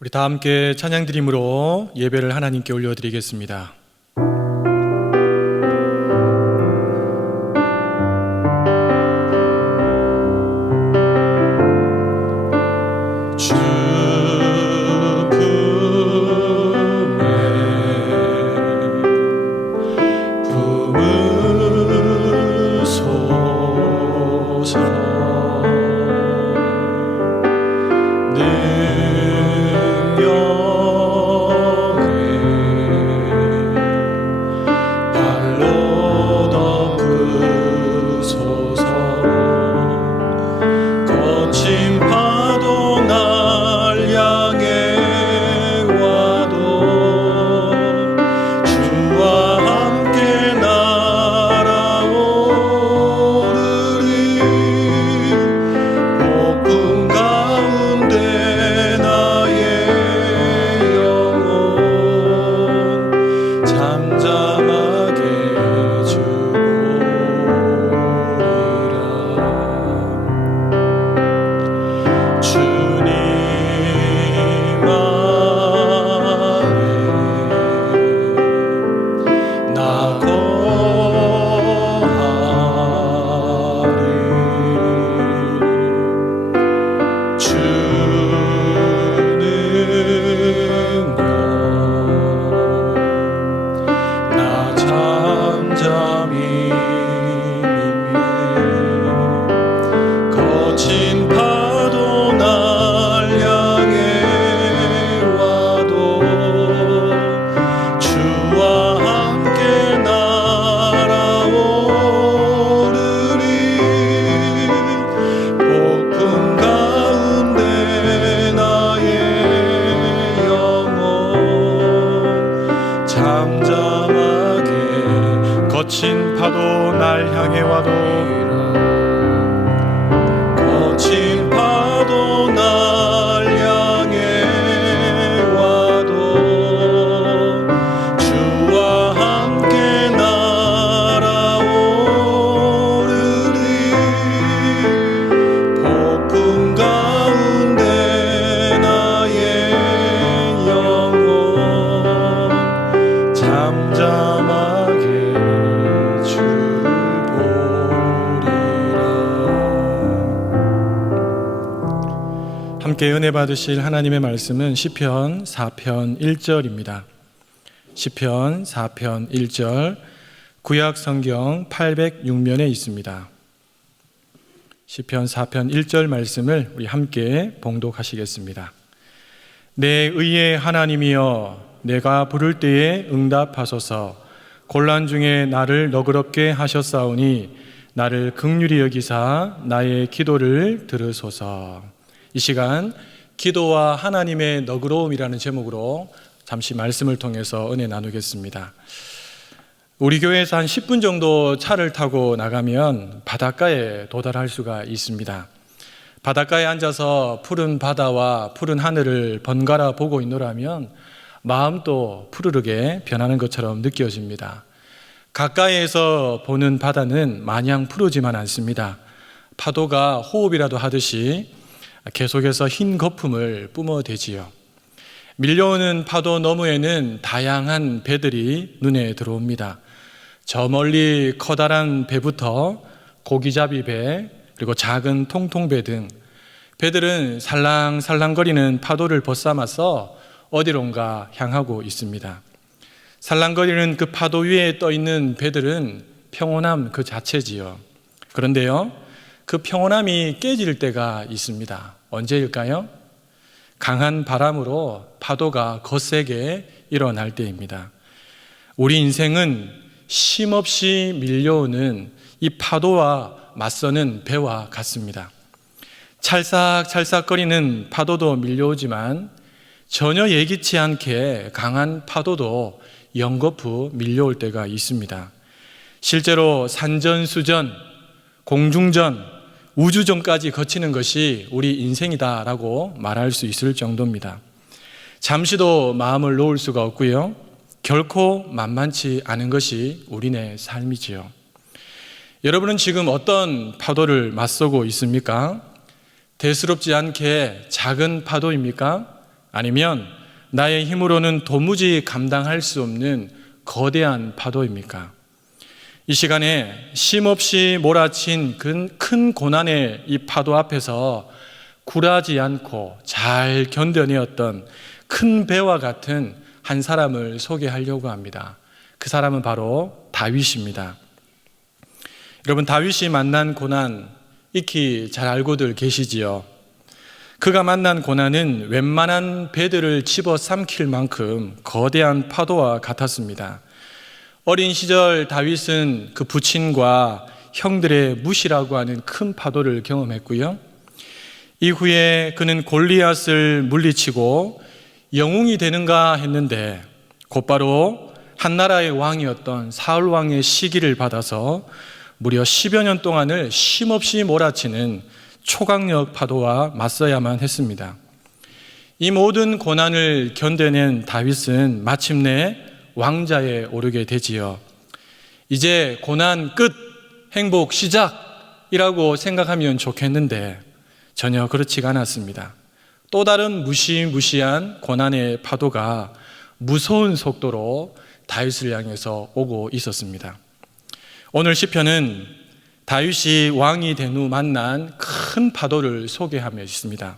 우리 다 함께 찬양 드림으로 예배를 하나님께 올려드리겠습니다. 거친 파도 날 향해 와도 거친 파도 날 향해 와도 주와 함께 날아오르리 폭풍 가운데 나의 영혼 잠잠하게 함께 은혜 받으실 하나님의 말씀은 시편 4편 1절입니다. 시편 4편 1절 구약 성경 806면에 있습니다. 시편 4편 1절 말씀을 우리 함께 봉독하시겠습니다. 내 의의 하나님이여 내가 부를 때에 응답하소서. 곤란 중에 나를 너그럽게 하셨사오니 나를 긍휼히 여기사 나의 기도를 들으소서. 이 시간 기도와 하나님의 너그러움이라는 제목으로 잠시 말씀을 통해서 은혜 나누겠습니다. 우리 교회에서 한 10분 정도 차를 타고 나가면 바닷가에 도달할 수가 있습니다. 바닷가에 앉아서 푸른 바다와 푸른 하늘을 번갈아 보고 있노라면 마음도 푸르르게 변하는 것처럼 느껴집니다. 가까이에서 보는 바다는 마냥 푸르지만 않습니다. 파도가 호흡이라도 하듯이 계속해서 흰 거품을 뿜어대지요. 밀려오는 파도 너머에는 다양한 배들이 눈에 들어옵니다. 저 멀리 커다란 배부터 고기잡이 배, 그리고 작은 통통배 등 배들은 살랑살랑거리는 파도를 벗삼아서 어디론가 향하고 있습니다. 살랑거리는 그 파도 위에 떠 있는 배들은 평온함 그 자체지요. 그런데요, 그 평온함이 깨질 때가 있습니다. 언제일까요? 강한 바람으로 파도가 거세게 일어날 때입니다. 우리 인생은 쉼없이 밀려오는 이 파도와 맞서는 배와 같습니다. 찰싹찰싹거리는 파도도 밀려오지만 전혀 예기치 않게 강한 파도도 연거푸 밀려올 때가 있습니다. 실제로 산전수전, 공중전, 우주전까지 거치는 것이 우리 인생이다라고 말할 수 있을 정도입니다. 잠시도 마음을 놓을 수가 없고요, 결코 만만치 않은 것이 우리네 삶이지요. 여러분은 지금 어떤 파도를 맞서고 있습니까? 대수롭지 않게 작은 파도입니까? 아니면 나의 힘으로는 도무지 감당할 수 없는 거대한 파도입니까? 이 시간에 쉼없이 몰아친 큰 고난의 이 파도 앞에서 굴하지 않고 잘 견뎌내었던 큰 배와 같은 한 사람을 소개하려고 합니다. 그 사람은 바로 다윗입니다. 여러분, 다윗이 만난 고난 익히 잘 알고들 계시지요. 그가 만난 고난은 웬만한 배들을 집어삼킬 만큼 거대한 파도와 같았습니다. 어린 시절 다윗은 그 부친과 형들의 무시라고 하는 큰 파도를 경험했고요. 이후에 그는 골리앗을 물리치고 영웅이 되는가 했는데 곧바로 한 나라의 왕이었던 사울 왕의 시기를 받아서 무려 10여 년 동안을 쉼없이 몰아치는 초강력 파도와 맞서야만 했습니다. 이 모든 고난을 견뎌낸 다윗은 마침내 왕자에 오르게 되지요. 이제 고난 끝, 행복 시작이라고 생각하면 좋겠는데 전혀 그렇지가 않았습니다. 또 다른 무시무시한 고난의 파도가 무서운 속도로 다윗을 향해서 오고 있었습니다. 오늘 시편은 다윗이 왕이 된 후 만난 큰 파도를 소개하며 있습니다.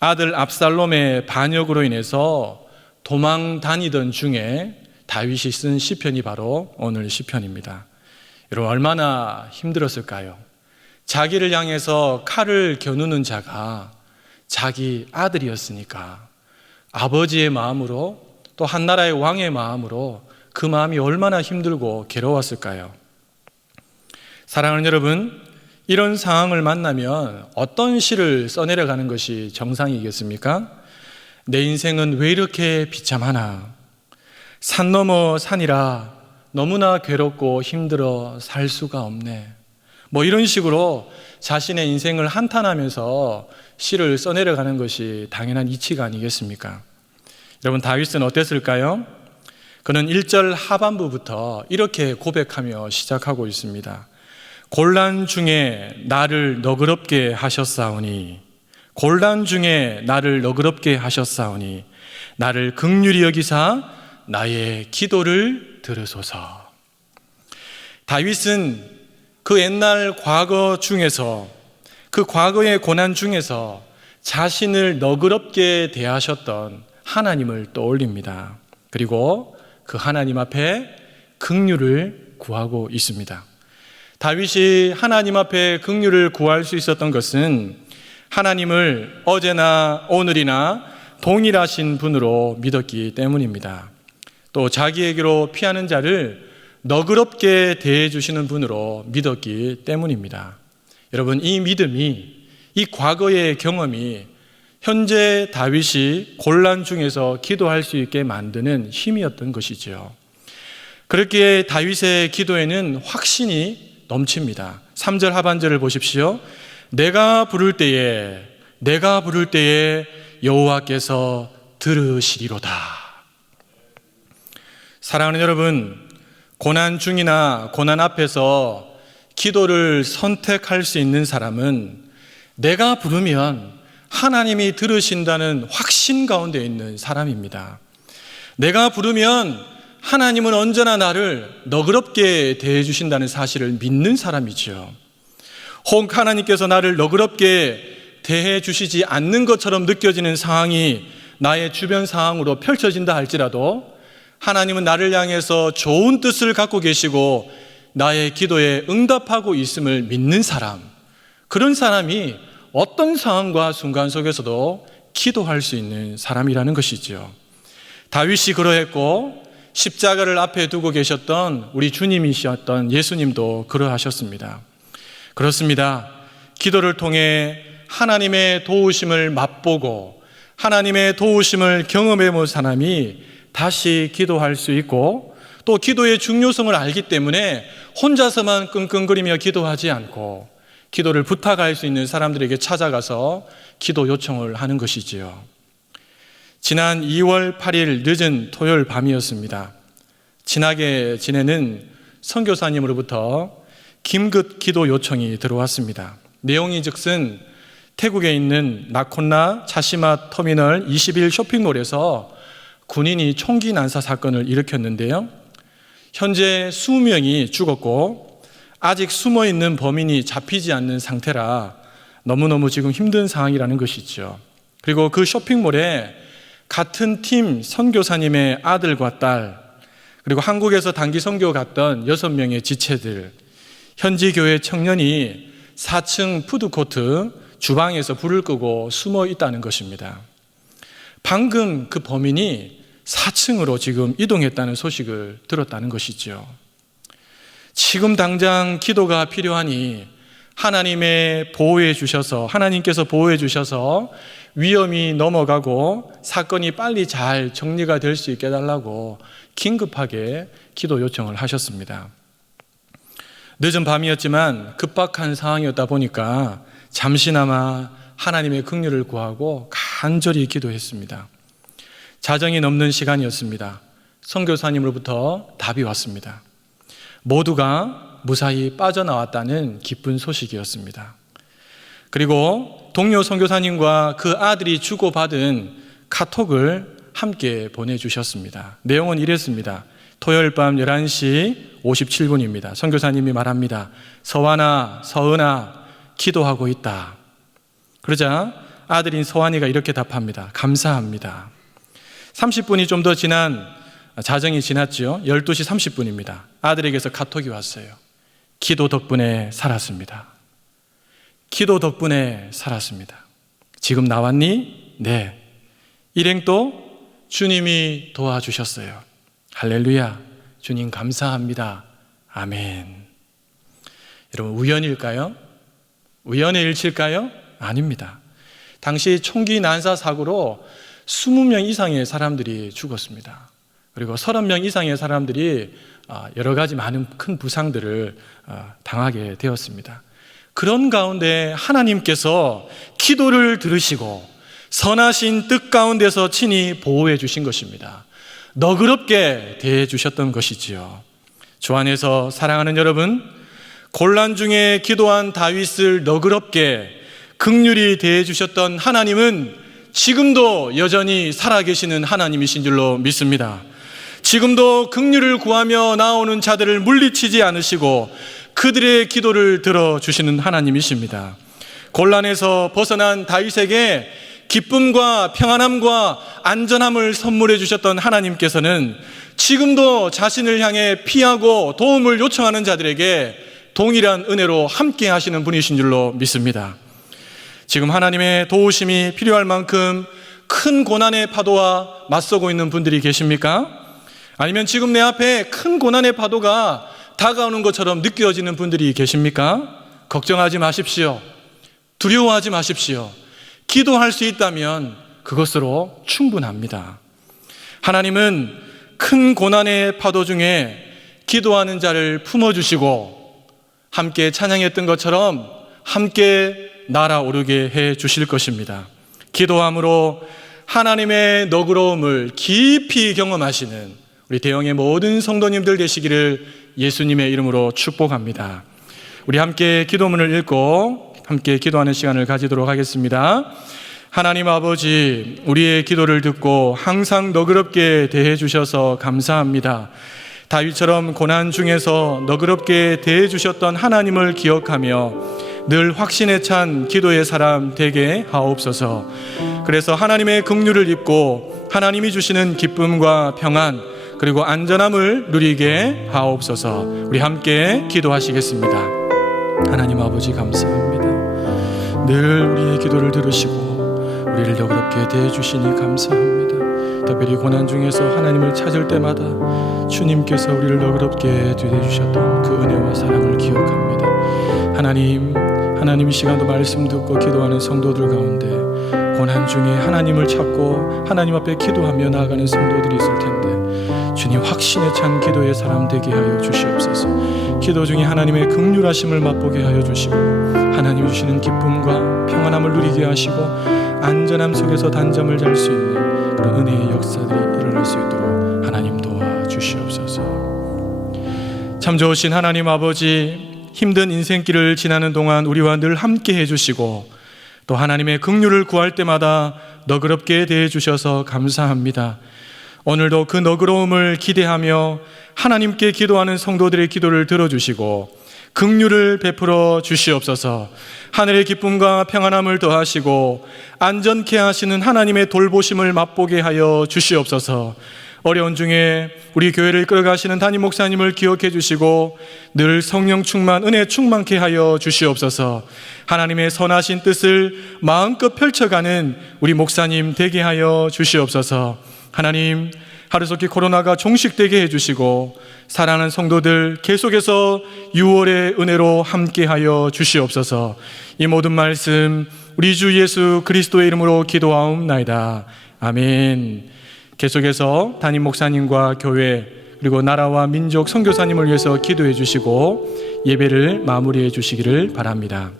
아들 압살롬의 반역으로 인해서 도망 다니던 중에 다윗이 쓴 시편이 바로 오늘 시편입니다. 여러분, 얼마나 힘들었을까요? 자기를 향해서 칼을 겨누는 자가 자기 아들이었으니까 아버지의 마음으로 또 한 나라의 왕의 마음으로 그 마음이 얼마나 힘들고 괴로웠을까요? 사랑하는 여러분, 이런 상황을 만나면 어떤 시를 써내려가는 것이 정상이겠습니까? 내 인생은 왜 이렇게 비참하나? 산 넘어 산이라 너무나 괴롭고 힘들어 살 수가 없네. 이런 식으로 자신의 인생을 한탄하면서 시를 써내려가는 것이 당연한 이치가 아니겠습니까? 여러분, 다윗은 어땠을까요? 그는 1절 하반부부터 이렇게 고백하며 시작하고 있습니다. 곤란 중에 나를 너그럽게 하셨사오니, 곤란 중에 나를 너그럽게 하셨사오니, 나를 긍휼히 여기사 나의 기도를 들으소서. 다윗은 그 옛날 과거 중에서, 그 과거의 고난 중에서 자신을 너그럽게 대하셨던 하나님을 떠올립니다. 그리고 그 하나님 앞에 긍휼을 구하고 있습니다. 다윗이 하나님 앞에 긍휼을 구할 수 있었던 것은 하나님을 어제나 오늘이나 동일하신 분으로 믿었기 때문입니다. 또 자기에게로 피하는 자를 너그럽게 대해 주시는 분으로 믿었기 때문입니다. 여러분, 이 믿음이, 이 과거의 경험이 현재 다윗이 곤란 중에서 기도할 수 있게 만드는 힘이었던 것이지요. 그렇기에 다윗의 기도에는 확신이 넘칩니다. 3절 하반절을 보십시오. 내가 부를 때에 여호와께서 들으시리로다. 사랑하는 여러분, 고난 중이나 고난 앞에서 기도를 선택할 수 있는 사람은 내가 부르면 하나님이 들으신다는 확신 가운데 있는 사람입니다. 내가 부르면 하나님은 언제나 나를 너그럽게 대해 주신다는 사실을 믿는 사람이죠. 혹 하나님께서 나를 너그럽게 대해 주시지 않는 것처럼 느껴지는 상황이 나의 주변 상황으로 펼쳐진다 할지라도 하나님은 나를 향해서 좋은 뜻을 갖고 계시고 나의 기도에 응답하고 있음을 믿는 사람, 그런 사람이 어떤 상황과 순간 속에서도 기도할 수 있는 사람이라는 것이죠. 다윗이 그러했고 십자가를 앞에 두고 계셨던 우리 주님이셨던 예수님도 그러하셨습니다. 그렇습니다. 기도를 통해 하나님의 도우심을 맛보고 하나님의 도우심을 경험해 본 사람이 다시 기도할 수 있고, 또 기도의 중요성을 알기 때문에 혼자서만 끙끙거리며 기도하지 않고 기도를 부탁할 수 있는 사람들에게 찾아가서 기도 요청을 하는 것이지요. 지난 2월 8일 늦은 토요일 밤이었습니다. 친하게 지내는 선교사님으로부터 긴급 기도 요청이 들어왔습니다. 내용이 즉슨 태국에 있는 나콘나 차시마 터미널 21 쇼핑몰에서 군인이 총기 난사 사건을 일으켰는데요. 현재 20명이 죽었고 아직 숨어있는 범인이 잡히지 않는 상태라 너무너무 지금 힘든 상황이라는 것이죠. 그리고 그 쇼핑몰에 같은 팀 선교사님의 아들과 딸, 그리고 한국에서 단기 선교 갔던 6명의 지체들, 현지 교회 청년이 4층 푸드코트 주방에서 불을 끄고 숨어 있다는 것입니다. 방금 그 범인이 4층으로 지금 이동했다는 소식을 들었다는 것이죠. 지금 당장 기도가 필요하니 하나님께서 보호해 주셔서 위험이 넘어가고 사건이 빨리 잘 정리가 될 수 있게 해달라고 긴급하게 기도 요청을 하셨습니다. 늦은 밤이었지만 급박한 상황이었다 보니까 잠시나마 하나님의 긍휼을 구하고 간절히 기도했습니다. 자정이 넘는 시간이었습니다. 선교사님으로부터 답이 왔습니다. 모두가 무사히 빠져나왔다는 기쁜 소식이었습니다. 그리고 동료 선교사님과 그 아들이 주고받은 카톡을 함께 보내주셨습니다. 내용은 이랬습니다. 토요일 밤 11시 57분입니다. 선교사님이 말합니다. 서완아, 서은아, 기도하고 있다. 그러자 아들인 서완이가 이렇게 답합니다. 감사합니다. 30분이 좀 더 지난 자정이 지났죠. 12시 30분입니다. 아들에게서 카톡이 왔어요. 기도 덕분에 살았습니다. 기도 덕분에 살았습니다. 지금 나왔니? 네. 일행도 주님이 도와주셨어요. 할렐루야. 주님 감사합니다. 아멘. 여러분, 우연일까요? 우연의 일치일까요? 아닙니다. 당시 총기 난사 사고로 20명 이상의 사람들이 죽었습니다. 그리고 30명 이상의 사람들이 여러 가지 많은 큰 부상들을 당하게 되었습니다. 그런 가운데 하나님께서 기도를 들으시고 선하신 뜻 가운데서 친히 보호해 주신 것입니다. 너그럽게 대해 주셨던 것이지요. 주 안에서 사랑하는 여러분, 곤란 중에 기도한 다윗을 너그럽게 긍휼히 대해 주셨던 하나님은 지금도 여전히 살아계시는 하나님이신 줄로 믿습니다. 지금도 긍휼을 구하며 나오는 자들을 물리치지 않으시고 그들의 기도를 들어주시는 하나님이십니다. 곤란에서 벗어난 다윗에게 기쁨과 평안함과 안전함을 선물해 주셨던 하나님께서는 지금도 자신을 향해 피하고 도움을 요청하는 자들에게 동일한 은혜로 함께 하시는 분이신 줄로 믿습니다. 지금 하나님의 도우심이 필요할 만큼 큰 고난의 파도와 맞서고 있는 분들이 계십니까? 아니면 지금 내 앞에 큰 고난의 파도가 다가오는 것처럼 느껴지는 분들이 계십니까? 걱정하지 마십시오. 두려워하지 마십시오. 기도할 수 있다면 그것으로 충분합니다. 하나님은 큰 고난의 파도 중에 기도하는 자를 품어주시고 함께 찬양했던 것처럼 함께 날아오르게 해 주실 것입니다. 기도함으로 하나님의 너그러움을 깊이 경험하시는 우리 대형의 모든 성도님들 되시기를 예수님의 이름으로 축복합니다. 우리 함께 기도문을 읽고 함께 기도하는 시간을 가지도록 하겠습니다. 하나님 아버지, 우리의 기도를 듣고 항상 너그럽게 대해 주셔서 감사합니다. 다윗처럼 고난 중에서 너그럽게 대해 주셨던 하나님을 기억하며 늘 확신에 찬 기도의 사람 되게 하옵소서. 그래서 하나님의 긍휼을 입고 하나님이 주시는 기쁨과 평안 그리고 안전함을 누리게 하옵소서. 우리 함께 기도하시겠습니다. 하나님 아버지 감사합니다. 늘 우리의 기도를 들으시고 우리를 너그럽게 대해주시니 감사합니다. 특별히 고난 중에서 하나님을 찾을 때마다 주님께서 우리를 너그럽게 대해주셨던 그 은혜와 사랑을 기억합니다. 하나님 이 시간도 말씀 듣고 기도하는 성도들 가운데 고난 중에 하나님을 찾고 하나님 앞에 기도하며 나아가는 성도들이 있을 텐데 주님 확신에 찬 기도의 사람 되게 하여 주시옵소서. 기도 중에 하나님의 긍휼하심을 맛보게 하여 주시고 하나님 주시는 기쁨과 평안함을 누리게 하시고 안전함 속에서 단잠을 잘 수 있는 그런 은혜의 역사들이 일어날 수 있도록 하나님 도와주시옵소서. 참 좋으신 하나님 아버지, 힘든 인생길을 지나는 동안 우리와 늘 함께 해주시고 또 하나님의 긍휼을 구할 때마다 너그럽게 대해 주셔서 감사합니다. 오늘도 그 너그러움을 기대하며 하나님께 기도하는 성도들의 기도를 들어주시고 긍휼을 베풀어 주시옵소서. 하늘의 기쁨과 평안함을 더하시고 안전케 하시는 하나님의 돌보심을 맛보게 하여 주시옵소서. 어려운 중에 우리 교회를 이끌어가시는 담임 목사님을 기억해 주시고 늘 성령 충만, 은혜 충만케 하여 주시옵소서. 하나님의 선하신 뜻을 마음껏 펼쳐가는 우리 목사님 되게 하여 주시옵소서. 하나님, 하루속히 코로나가 종식되게 해주시고 사랑하는 성도들 계속해서 6월의 은혜로 함께하여 주시옵소서. 이 모든 말씀 우리 주 예수 그리스도의 이름으로 기도하옵나이다. 아멘. 계속해서 담임 목사님과 교회 그리고 나라와 민족 선교사님을 위해서 기도해 주시고 예배를 마무리해 주시기를 바랍니다.